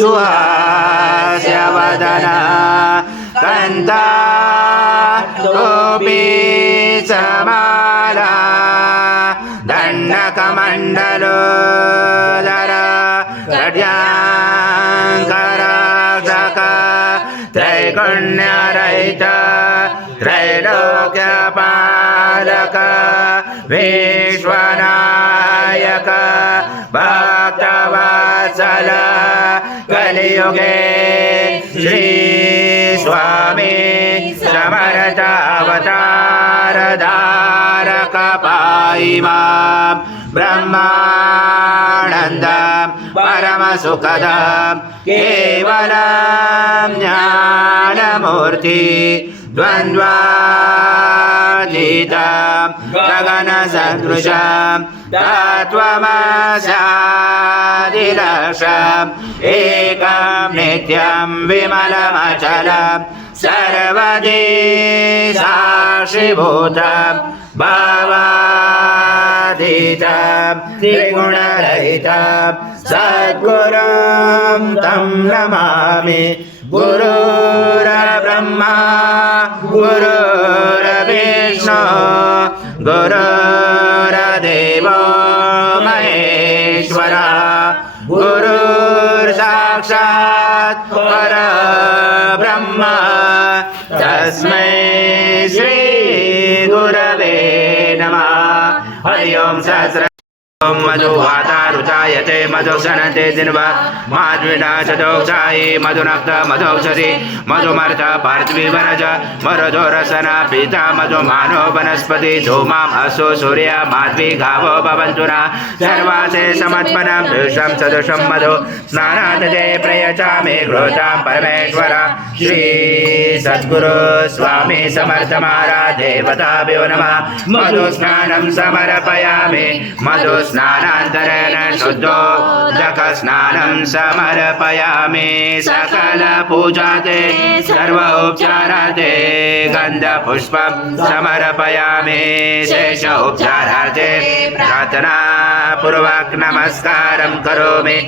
सुहास्य वदन कन्ता कोऽपि समाला दण्डकमण्डलोदर कड्याङ्कराक्षक त्रैगुण्यरहित त्रैलोक्यपालक विश्वनायक भक्तवत्सल कलियुगे श्री स्वामी समर्थ अवतारधारक पाहि माँ ब्रह्मानन्दं परमसुखदं केवलं ज्ञानमूर्ति द्वन्द्वातीतं गगनसदृशं तत्त्वमसादिलक्षम् एकं नित्यं विमलमचलं सर्वदे साक्षिभूतं भवातीतं त्रिगुणरहितं। सद्गुरुं तं नमामि। गुरुर्ब्रह्मा गुरुर्विष्णु गुरु गुरुर्साक्षात् परब्रह्म तस्मै श्रीगुरवे नमः हरि ओं सहस्र ॐ मधुवातारुचायते मधुक्षणते जिन्वा माद्विनाशदोक्षायि मधुनक्त मधुक्षति मधुमर्थ पार्थिवीवनज। मरुधोरसन पीता मधुमानो वनस्पति। धूमाम् असु सूर्य माध्वी गावो भवन्तु न सर्वासे समत्पनं भीषं सदृशं मधु। स्नानादजे प्रयचामि घृतां परमेश्वर। श्री सद्गुरु स्वामी समर्थ महाराज देवताभ्यो नमः। मधुस्नानं समर्पयामि। मधुस्नानान्तरेण शुद्धोदकस्नानं समर्पयामि सकलपूजाते सर्वोपचाराते गन्धपुष्पं समर्पयामि शेष उपचारार्थे प्रार्थनापूर्वक नमस्कारं करोमि।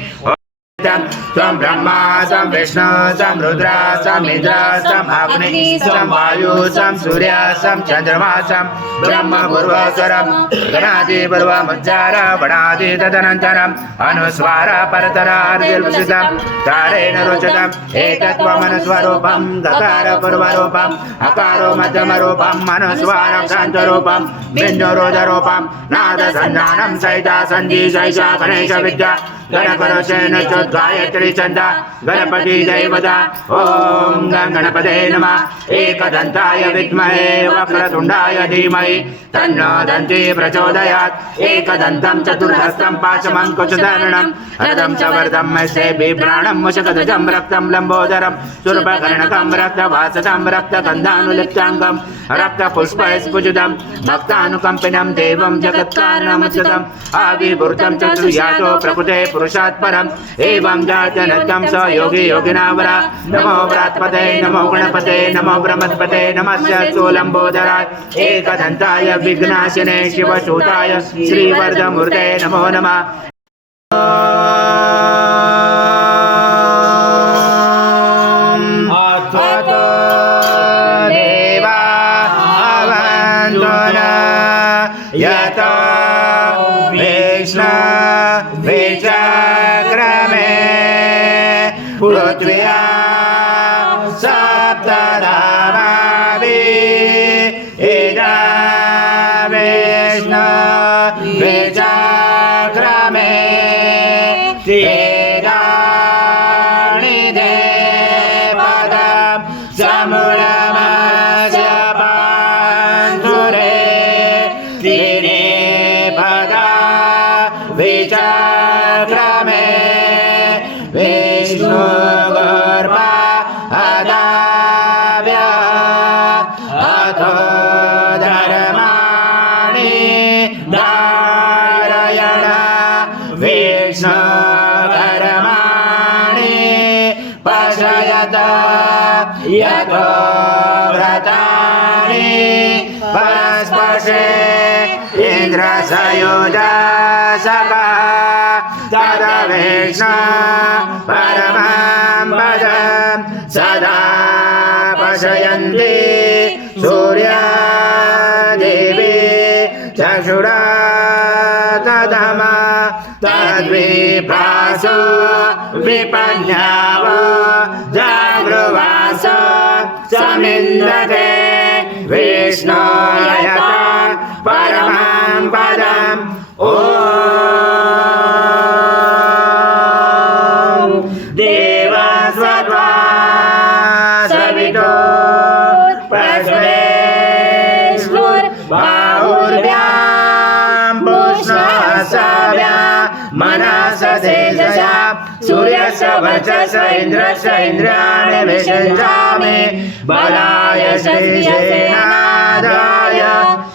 त्वं ब्रह्मा सं विष्णु सं रुद्रा सं इन्द्र सं अग्नि सं वायु सं सूर्य सं चन्द्रमा सं ब्रह्म पूर्वस्वरं गणादि पूर्वमुच्चार वणादि तदनन्तरम् अनुस्वार परतरार्दिर्वसितं तारेण रोचतम् एकत्वमनुस्वरूपं गकार पूर्वरूपम् अकारो मध्यमरूपम् अनुस्वारं शान्तरूपं बिन्दुरोधरूपं नादसन्धानं सहिता सन्धि सहिता गणेश विद्या गणकरोशेन च गायत्री गणपति दैवता, ॐ गणपते नमः। एकदन्ताय विद्महे, वक्रतुण्डाय धीमहि। तन्नो दन्ति प्रचोदयात्। एकदन्तं चतुर्हस्तं पाशमङ्कुशधरणं रथं च वर्धं यस्य बिभ्राणं, मुशकध्वजं, रक्तं लम्बोदरं। सुरभकर्णकं रक्तवासतं रक्तगन्धानुलिप्ताङ्गं। रक्तपुष्पस्फुजितं, भक्तानुकम्पिनं, देवं जगत्कारणमच्युतम् आविभूतं चतुर्यातो प्रकृते पुरुषात् परम्। एवं जातनत्यं स योगी योगिनावरा। नमो व्रात्पते, नमो गणपते, नमो ब्रह्मत्पते नमस्य सोलम्बोदराय एकदन्ताय विघ्नाशिने शिवसूताय श्रीवर्धमूर्ते नमो नमः। विष्णु विचक्रमे पृथ्व्या सप्तधामावि इदा विष्णु विचक्रमे तेदाणि देवदं समुलमस्य पान्धुरे तिने पदा चक्रमे क्रमे विष्णगर्म अथो धर्मणि दारयण वेश पशयत यतो व्रतानि परस्पर्शे इन्द्र कृष्ण परमां भज सदा पशयन्ति सूर्या देवी चषुरा तदमा तद्विपासो विपन्याव जागृवास समिन्दते विष्णोयता सूर्यस्य वचस इन्द्रस्य इन्द्रियाणि विषञ्जामि बलाय श्रीसेनादाय।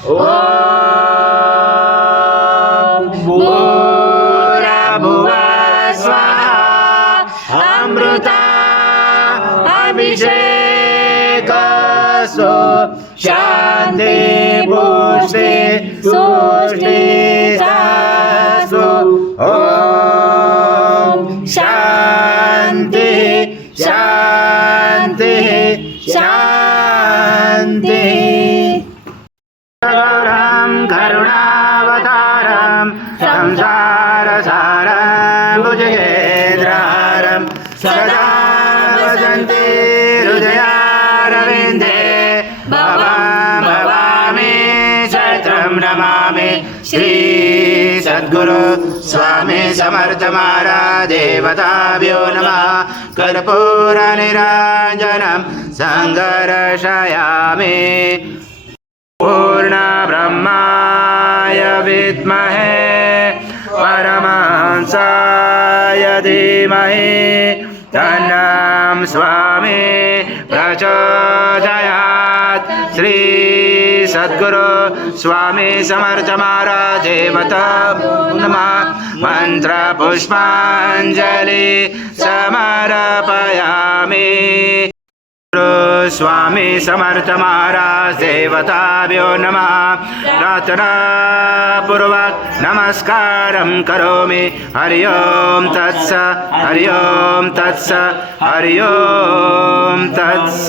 ॐ भूर्भुवः स्वाहा। अमृता अभिषेकसु शान्ति पुष्टि तुष्टितासु नमामि श्री सद्गुरु स्वामी समर्थ महाराज देवताभ्यो नमः। कर्पूरनिराजनं सङ्गर्षयामि पूर्णब्रह्माय विद्महे परमहंसाय धीमहि, तन्नं स्वामी प्रचोदयात्। श्री सद्गुरु स्वामी समर्थ महाराज देवता मन्त्रपुष्पाञ्जलि समर्पयामि। स्वामी समर्थ महाराज देवताभ्यो नमः। प्रार्थनापूर्वक नमस्कारं करोमि। हरि ओं तत्स हरि ओं तत्स हरि ओं तत्स